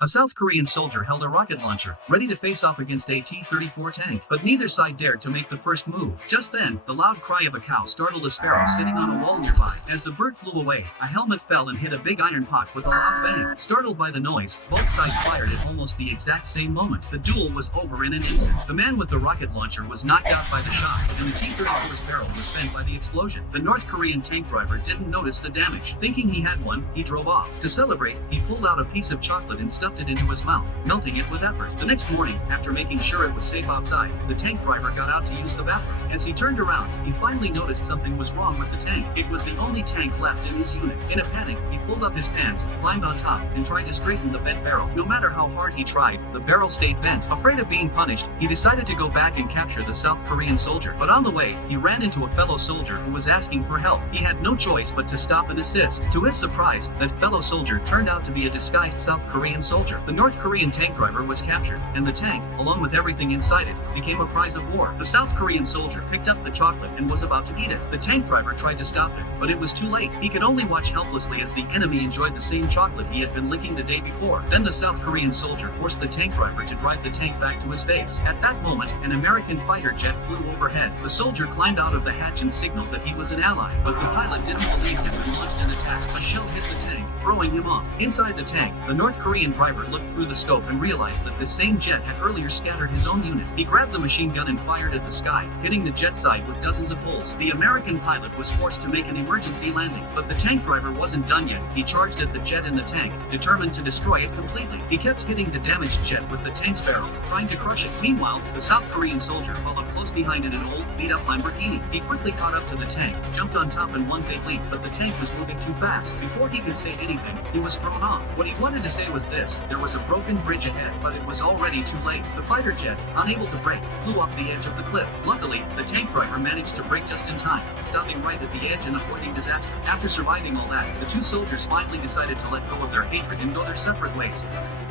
A South Korean soldier held a rocket launcher, ready to face off against a T-34 tank, but neither side dared to make the first move. Just then, the loud cry of a cow startled a sparrow sitting on a wall nearby. As the bird flew away, a helmet fell and hit a big iron pot with a loud bang. Startled by the noise, both sides fired at almost the exact same moment. The duel was over in an instant. The man with the rocket launcher was knocked out by the shot, and the T-34's barrel was spent by the explosion. The North Korean tank driver didn't notice the damage. Thinking he had one, he drove off. To celebrate, he pulled out a piece of chocolate and stuffed it into his mouth, melting it with effort. The next morning, after making sure it was safe outside, the tank driver got out to use the bathroom. As he turned around, he finally noticed something was wrong with the tank. It was the only tank left in his unit. In a panic, he pulled up his pants, climbed on top, and tried to straighten the bent barrel. No matter how hard he tried, the barrel stayed bent. Afraid of being punished, he decided to go back and capture the South Korean soldier. But on the way, he ran into a fellow soldier who was asking for help. He had no choice but to stop and assist. To his surprise, that fellow soldier turned out to be a disguised South Korean soldier. The North Korean tank driver was captured, and the tank, along with everything inside it, became a prize of war. The South Korean soldier picked up the chocolate and was about to eat it. The tank driver tried to stop him, but it was too late. He could only watch helplessly as the enemy enjoyed the same chocolate he had been licking the day before. Then the South Korean soldier forced the tank driver to drive the tank back to his base. At that moment, an American fighter jet flew overhead. The soldier climbed out of the hatch and signaled that he was an ally, but the pilot didn't believe him and launched an attack. A shell hit the tank, throwing him off. Inside the tank, the North Korean driver looked through the scope and realized that this same jet had earlier scattered his own unit. He grabbed the machine gun and fired at the sky, hitting the jet side with dozens of holes. The American pilot was forced to make an emergency landing, but the tank driver wasn't done yet. He charged at the jet in the tank, determined to destroy it completely. He kept hitting the damaged jet with the tank's barrel, trying to crush it. Meanwhile, the South Korean soldier followed close behind in an old, beat-up Lamborghini. He quickly caught up to the tank, jumped on top in one big leap, but the tank was moving too fast. Before he could say anything, he was thrown off. What he wanted to say was this: there was a broken bridge ahead, but it was already too late. The fighter jet, unable to brake, flew off the edge of the cliff. Luckily, the tank driver managed to brake just in time, stopping right at the edge and avoiding disaster. After surviving all that, the two soldiers finally decided to let go of their hatred and go their separate ways.